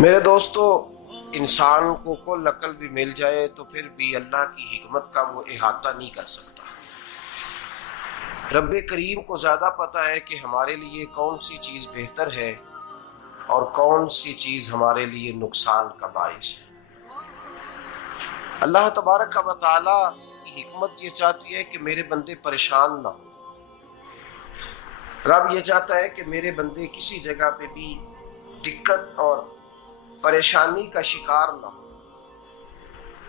میرے دوستو، انسان کو کل عقل بھی مل جائے تو پھر بھی اللہ کی حکمت کا وہ احاطہ نہیں کر سکتا۔ رب کریم کو زیادہ پتہ ہے کہ ہمارے لیے کون سی چیز بہتر ہے اور کون سی چیز ہمارے لیے نقصان کا باعث ہے۔ اللہ تبارک و تعالی کی حکمت یہ چاہتی ہے کہ میرے بندے پریشان نہ ہوں۔ رب یہ چاہتا ہے کہ میرے بندے کسی جگہ پہ بھی دقت اور پریشانی کا شکار نہ ہو،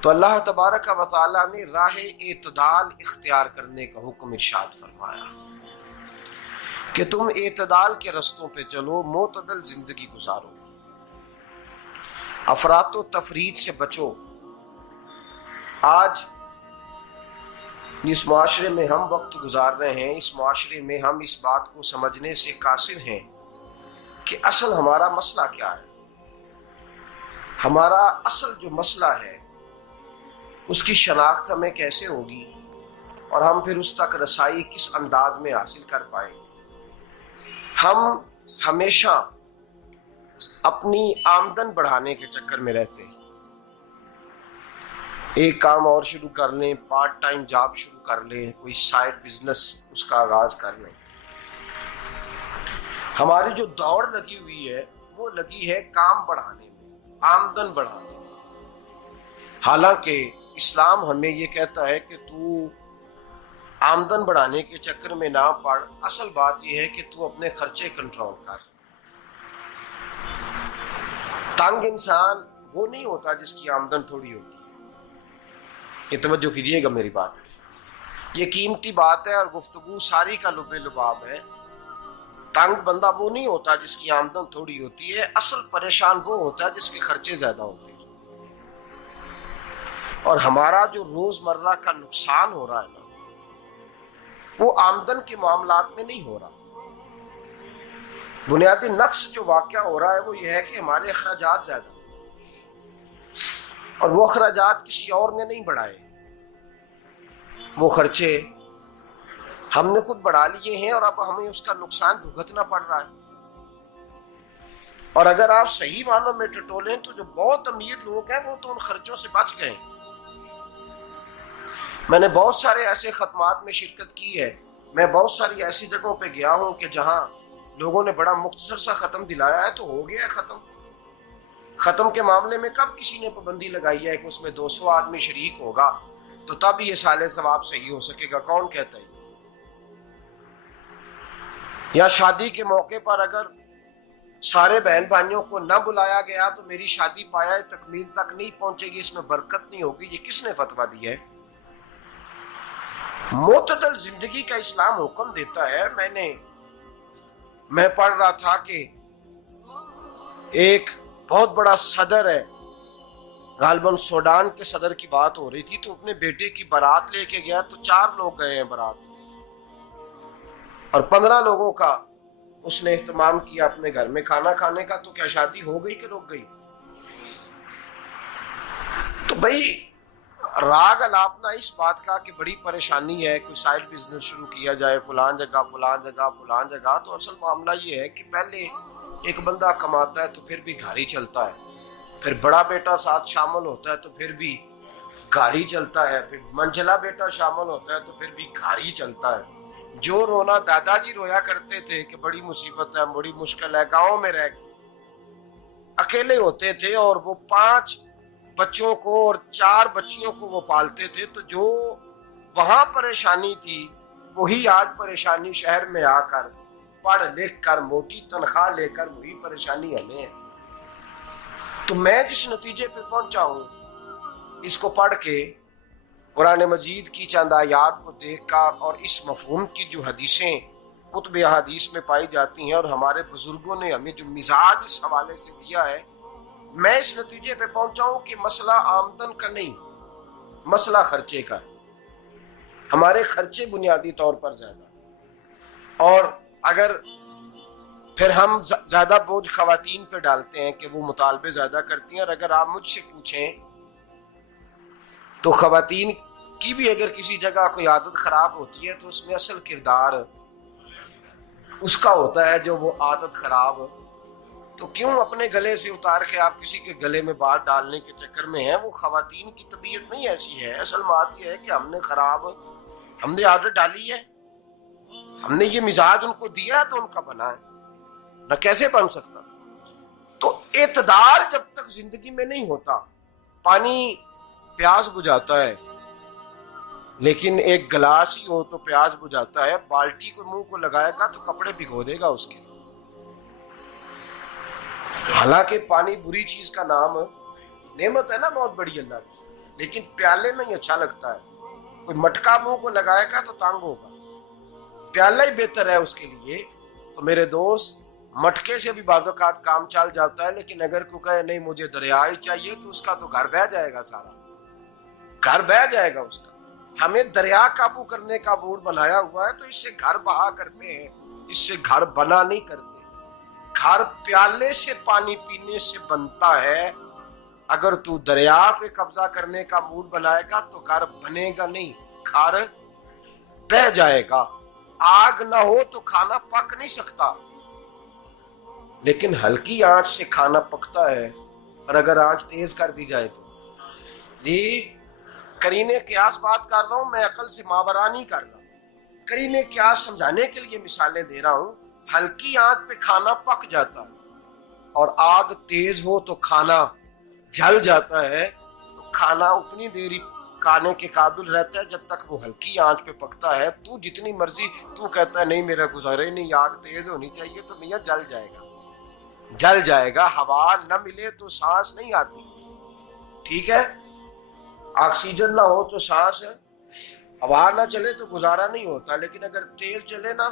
تو اللہ تبارک و تعالی نے راہ اعتدال اختیار کرنے کا حکم ارشاد فرمایا کہ تم اعتدال کے رستوں پہ چلو، معتدل زندگی گزارو، افراط و تفریط سے بچو۔ آج جس معاشرے میں ہم وقت گزار رہے ہیں، اس معاشرے میں ہم اس بات کو سمجھنے سے قاصر ہیں کہ اصل ہمارا مسئلہ کیا ہے۔ ہمارا اصل جو مسئلہ ہے اس کی شناخت ہمیں کیسے ہوگی اور ہم پھر اس تک رسائی کس انداز میں حاصل کر پائیں۔ ہم ہمیشہ اپنی آمدن بڑھانے کے چکر میں رہتے ہیں، ایک کام اور شروع کر لیں، پارٹ ٹائم جاب شروع کر لیں، کوئی سائیڈ بزنس اس کا آغاز کر لیں۔ ہماری جو دوڑ لگی ہوئی ہے وہ لگی ہے کام بڑھانے میں، آمدن بڑھانے میں، حالانکہ اسلام ہمیں یہ کہتا ہے کہ تو آمدن بڑھانے کے چکر میں نہ پڑ، اصل بات یہ ہے کہ تو اپنے خرچے کنٹرول کر۔ تنگ انسان وہ نہیں ہوتا جس کی آمدن تھوڑی ہوتی ہے۔ یہ توجہ کیجئے گا میری بات، یہ قیمتی بات ہے اور گفتگو ساری کا لب لباب ہے۔ تنگ بندہ وہ نہیں ہوتا جس کی آمدن تھوڑی ہوتی ہے، اصل پریشان وہ ہوتا ہے جس کے خرچے زیادہ ہوتے ہیں۔ اور ہمارا جو روزمرہ کا نقصان ہو رہا ہے نا، وہ آمدن کے معاملات میں نہیں ہو رہا۔ بنیادی نقص جو واقعہ ہو رہا ہے وہ یہ ہے کہ ہمارے اخراجات زیادہ، اور وہ اخراجات کسی اور نے نہیں بڑھائے، وہ خرچے ہم نے خود بڑھا لیے ہیں اور اب ہمیں اس کا نقصان بھگتنا پڑ رہا ہے۔ اور اگر آپ صحیح معنوں میں ٹٹولیں تو جو بہت امیر لوگ ہیں وہ تو ان خرچوں سے بچ گئے۔ میں نے بہت سارے ایسے ختمات میں شرکت کی ہے، میں بہت ساری ایسی جگہوں پہ گیا ہوں کہ جہاں لوگوں نے بڑا مختصر سا ختم دلایا ہے تو ہو گیا ہے ختم۔ ختم کے معاملے میں کب کسی نے پابندی لگائی ہے کہ اس میں 200 آدمی شریک ہوگا تو تب یہ سال ثواب صحیح ہو سکے گا؟ کون کہتا ہے؟ یا شادی کے موقع پر اگر سارے بہن بھائیوں کو نہ بلایا گیا تو میری شادی پایہ تکمیل تک نہیں پہنچے گی، اس میں برکت نہیں ہوگی، یہ کس نے فتویٰ دیا ہے؟ معتدل زندگی کا اسلام حکم دیتا ہے۔ میں پڑھ رہا تھا کہ ایک بہت بڑا صدر ہے، غالباً سوڈان کے صدر کی بات ہو رہی تھی، تو اپنے بیٹے کی بارات لے کے گیا تو 4 لوگ گئے ہیں بارات، اور 15 لوگوں کا اس نے اہتمام کیا اپنے گھر میں کھانا کھانے کا۔ تو کیا شادی ہو گئی کہ رک گئی؟ تو بھائی راگ الاپنا اس بات کا کہ بڑی پریشانی ہے، کوئی سائیڈ بزنس شروع کیا جائے فلان جگہ فلان جگہ فلان جگہ، تو اصل معاملہ یہ ہے کہ پہلے ایک بندہ کماتا ہے تو پھر بھی گھر ہی چلتا ہے، پھر بڑا بیٹا ساتھ شامل ہوتا ہے تو پھر بھی گھر ہی چلتا ہے، پھر منجلا بیٹا شامل ہوتا ہے تو پھر بھی گھر ہی چلتا ہے۔ جو رونا دادا جی رویا کرتے تھے کہ بڑی مصیبت ہے، بڑی مشکل ہے، گاؤں میں رہ اکیلے ہوتے تھے اور وہ 5 بچوں کو اور 4 بچیوں کو وہ پالتے تھے، تو جو وہاں پریشانی تھی وہی آج پریشانی شہر میں آ کر پڑھ لکھ کر موٹی تنخواہ لے کر وہی پریشانی ہمیں ہے۔ تو میں جس نتیجے پہ پہنچا ہوں اس کو پڑھ کے، قرآن مجید کی چند آیات کو دیکھ کر اور اس مفہوم کی جو حدیثیں کتب احادیث میں پائی جاتی ہیں اور ہمارے بزرگوں نے ہمیں جو مزاج اس حوالے سے دیا ہے، میں اس نتیجے پہ پہنچا ہوں کہ مسئلہ آمدن کا نہیں، مسئلہ خرچے کا ہے۔ ہمارے خرچے بنیادی طور پر زیادہ، اور اگر پھر ہم زیادہ بوجھ خواتین پہ ڈالتے ہیں کہ وہ مطالبے زیادہ کرتی ہیں، اور اگر آپ مجھ سے پوچھیں تو خواتین کی بھی اگر کسی جگہ کوئی عادت خراب ہوتی ہے تو اس میں اصل کردار اس کا ہوتا ہے جو وہ عادت خراب تو کیوں اپنے گلے سے اتار کے آپ کسی کے گلے میں بات ڈالنے کے چکر میں ہیں؟ وہ خواتین کی طبیعت نہیں ایسی ہے. اصل بات یہ ہے کہ ہم نے عادت ڈالی ہے، ہم نے یہ مزاج ان کو دیا ہے تو ان کا بنا ہے، نہ کیسے بن سکتا. تو اعتدال جب تک زندگی میں نہیں ہوتا، پانی پیاس بجھاتا ہے لیکن ایک گلاس ہی ہو تو پیاس بجھاتا ہے، بالٹی کو منہ کو لگائے گا تو کپڑے بھگو دے گا اس کے. حالانکہ پانی بری چیز کا نام نعمت ہے نا بہت بڑی اللہ کی، لیکن پیالے میں ہی اچھا لگتا ہے. کوئی مٹکا منہ کو لگائے گا تو تانگ ہوگا، پیالہ ہی بہتر ہے اس کے لیے. تو میرے دوست، مٹکے سے بھی بعض اوقات کام چل جاتا ہے، لیکن اگر کوئی کہے نہیں مجھے دریا ہی چاہیے تو اس کا تو گھر بہ جائے گا، سارا گھر بہ جائے گا اس کا. ہمیں دریا قابو کرنے کا موڈ بنایا ہوا ہے تو اس سے گھر بہا کرتے ہیں، اس سے گھر بنا نہیں کرتے. گھر پیالے سے پانی پینے سے بنتا ہے. اگر تو دریا پہ قبضہ کرنے کا موڈ بنائے گا تو گھر بنے گا نہیں، گھر بہ جائے گا. آگ نہ ہو تو کھانا پک نہیں سکتا، لیکن ہلکی آنچ سے کھانا پکتا ہے. اور اگر آنچ تیز کر دی جائے تو جی قرینے قیاس بات کر رہا ہوں، میں عقل سے ماورا نہیں کر رہا. قرینے قیاس سمجھانے کے لیے مثالیں دے رہا ہوں. ہلکی آنچ پہ کھانا پک جاتا ہے اور آگ تیز ہو تو کھانا جل جاتا ہے. تو کھانا اتنی دیر کھانے کے قابل رہتا ہے جب تک وہ ہلکی آنچ پہ پکتا ہے. تو جتنی مرضی تو کہتا ہے نہیں میرا گزارے نہیں، آگ تیز ہونی چاہیے، تو میاں جل جائے گا، جل جائے گا. ہوا نہ ملے تو سانس نہیں آتی، ٹھیک ہے؟ آکسیجن نہ ہو تو سانس، ہوا نہ چلے تو گزارا نہیں ہوتا. لیکن اگر تیز چلے نا،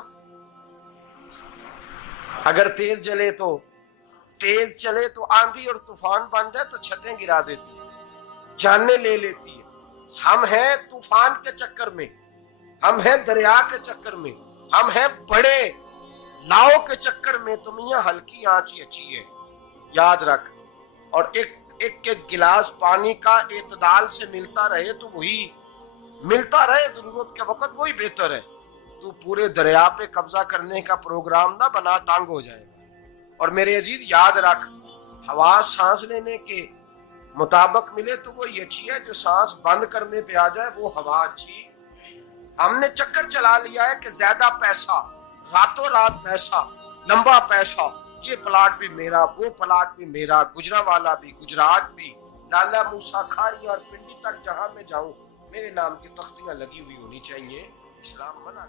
اگر تیز چلے تو آندھی اور طوفان بن جائے تو چھتیں گرا دیتی ہے، جانیں لے لیتی ہے. ہم ہیں طوفان کے چکر میں، ہم ہیں دریا کے چکر میں، ہم ہیں بڑے لاؤ کے چکر میں. تو میاں ہلکی آنچ ہی اچھی ہے، یاد رکھ. اور ایک گلاس پانی کا اعتدال سے ملتا رہے تو وہی ملتا رہے، ضرورت کے وقت وہی بہتر ہے. تو پورے دریا پہ قبضہ کرنے کا پروگرام نہ بنا، تانگ ہو جائے گا. اور میرے عزیز یاد رکھ، ہوا سانس لینے کے مطابق ملے تو وہی اچھی ہے، جو سانس بند کرنے پہ آ جائے وہ ہوا اچھی. ہم نے چکر چلا لیا ہے کہ زیادہ پیسہ، راتوں رات پیسہ، لمبا پیسہ، یہ پلاٹ بھی میرا، وہ پلاٹ بھی میرا، گجرانوالا بھی، گجرات بھی، لالا موسیٰ کھاری اور پنڈی تک جہاں میں جاؤں میرے نام کی تختیاں لگی ہوئی ہونی چاہیے. اسلام منع